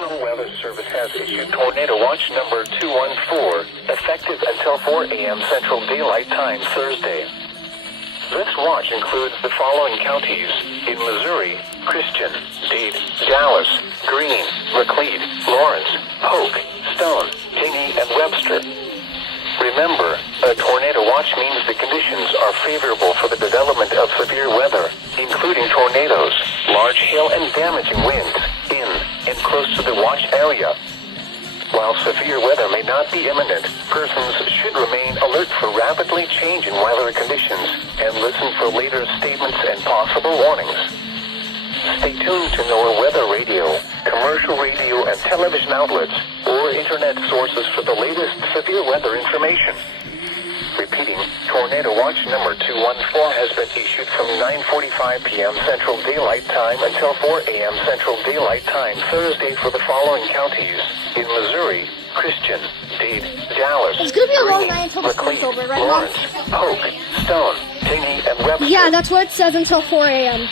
National Weather Service has issued Tornado Watch number 214, effective until 4 a.m. Central Daylight Time Thursday. This watch includes the following counties in Missouri: Christian, Dade, Dallas, Greene, Macleod, Lawrence, Polk, Stone, Taney, and Webster. Remember, a tornado watch means the conditions are favorable for the development of severe weather, including tornadoes, large hail, and damaging winds in and close to the watch area. While severe weather may not be imminent, persons should remain alert for rapidly changing weather conditions and listen for later statements and possible warnings. Stay tuned to NOAA weather radio, commercial radio and television outlets, or internet sources for the latest severe weather information. Repeating, Tornado Watch number 214 has been issued from 9:45 p.m. Central Daylight Time until 4 a.m. Central Daylight Time Thursday for the following counties in Missouri: Christian, Dade, Dallas, It's gonna be a long Greene, night until the sun's Macleod, over, right, Lawrence, Polk, Stone, Taney, and Webster. Yeah, that's what it says until 4 a.m.